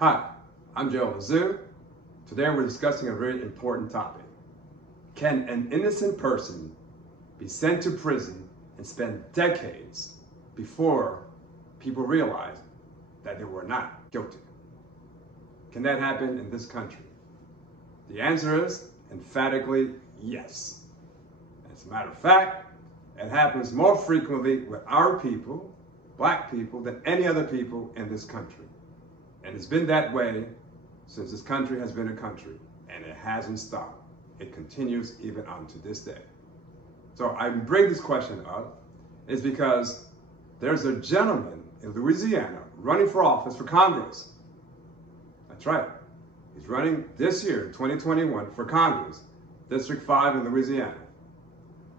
Hi, I'm Lazu. Today we're discussing a very important topic. Can an innocent person be sent to prison and spend decades before people realize that they were not guilty? Can that happen in this country? The answer is emphatically yes. As a matter of fact, it happens more frequently with our people, black people, than any other people in this country. And it's been that way since this country has been a country, and it hasn't stopped. It continues even on to this day. So I bring this question up is because there's a gentleman in Louisiana running for office for Congress. That's right. He's running this year, 2021, for Congress, District 5 in Louisiana,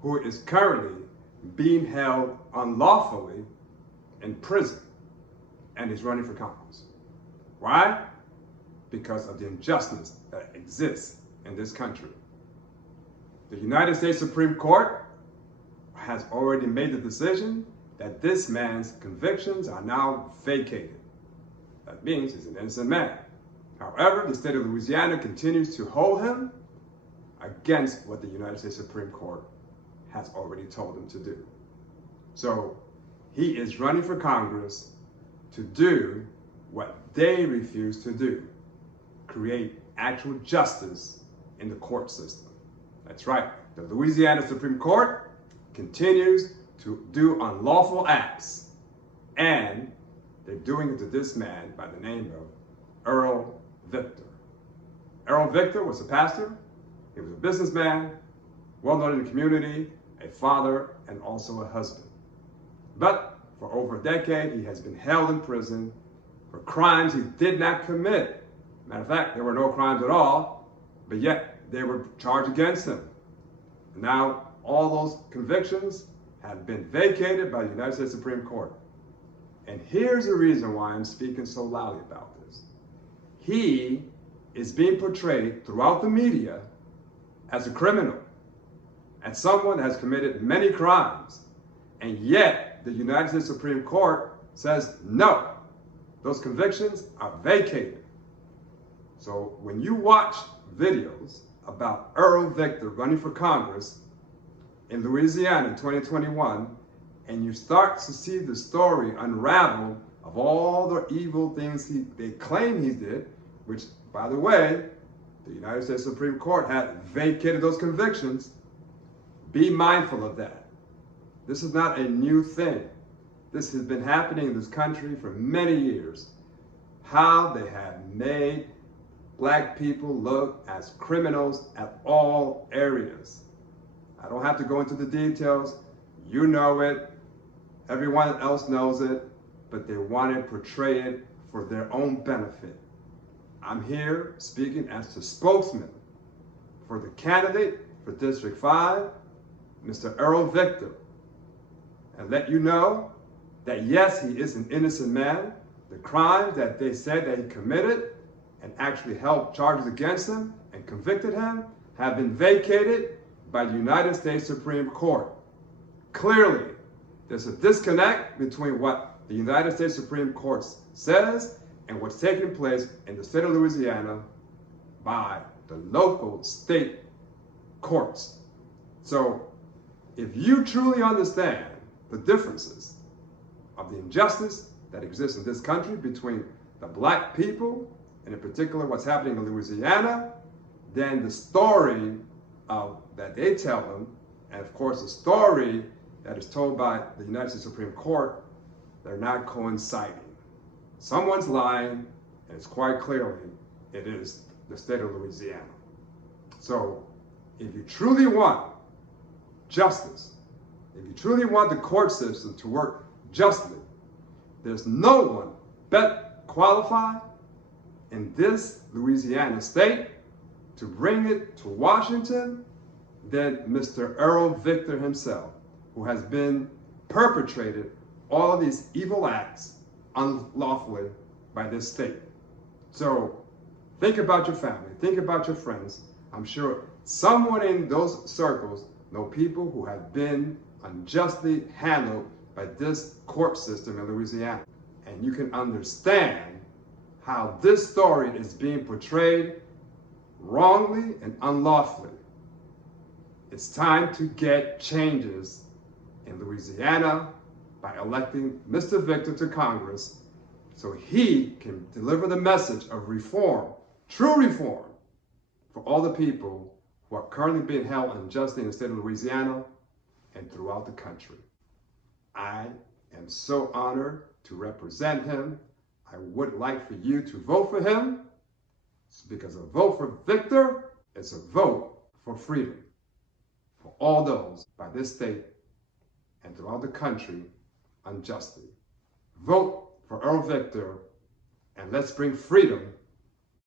who is currently being held unlawfully in prison, and he's running for Congress. Why? Because of the injustice that exists in this country. The United States Supreme Court has already made the decision that this man's convictions are now vacated. That means he's an innocent man. However, the state of Louisiana continues to hold him against what the United States Supreme Court has already told him to do. So he is running for Congress to do what they refuse to do: create actual justice in the court system. That's right. The Louisiana Supreme Court continues to do unlawful acts, and they're doing it to this man by the name of Errol Victor. Errol Victor was a pastor. He was a businessman, well known in the community, a father, and also a husband. But for over a decade, he has been held in prison for crimes he did not commit. Matter of fact, there were no crimes at all, but yet they were charged against him. And now all those convictions have been vacated by the United States Supreme Court. And here's the reason why I'm speaking so loudly about this. He is being portrayed throughout the media as a criminal, as someone that has committed many crimes, and yet the United States Supreme Court says no. Those convictions are vacated. So when you watch videos about Errol Victor running for Congress in Louisiana in 2021, and you start to see the story unravel of all the evil things they claim he did, which, by the way, the United States Supreme Court had vacated those convictions, be mindful of that. This is not a new thing. This has been happening in this country for many years. How they have made black people look as criminals at all areas. I don't have to go into the details. You know it. Everyone else knows it. But they want to portray it for their own benefit. I'm here speaking as the spokesman for the candidate for District 5, Mr. Errol Victor, and let you know that yes, he is an innocent man. The crimes that they said that he committed and actually held charges against him and convicted him have been vacated by the United States Supreme Court. Clearly, there's a disconnect between what the United States Supreme Court says and what's taking place in the state of Louisiana by the local state courts. So if you truly understand the differences of the injustice that exists in this country between the black people, and in particular what's happening in Louisiana, then the story that they tell them, and of course the story that is told by the United States Supreme Court, they're not coinciding. Someone's lying, and it's quite clearly it is the state of Louisiana. So if you truly want justice, if you truly want the court system to work justly, there's no one better qualified in this Louisiana state to bring it to Washington than Mr. Errol Victor himself, who has been perpetrated all of these evil acts unlawfully by this state. So think about your family, think about your friends. I'm sure someone in those circles know people who have been unjustly handled by this court system in Louisiana. And you can understand how this story is being portrayed wrongly and unlawfully. It's time to get changes in Louisiana by electing Mr. Victor to Congress so he can deliver the message of reform, true reform, for all the people who are currently being held unjustly in the state of Louisiana and throughout the country. I am so honored to represent him. I would like for you to vote for him, because a vote for Victor is a vote for freedom for all those by this state and throughout the country unjustly. Vote for Errol Victor, and let's bring freedom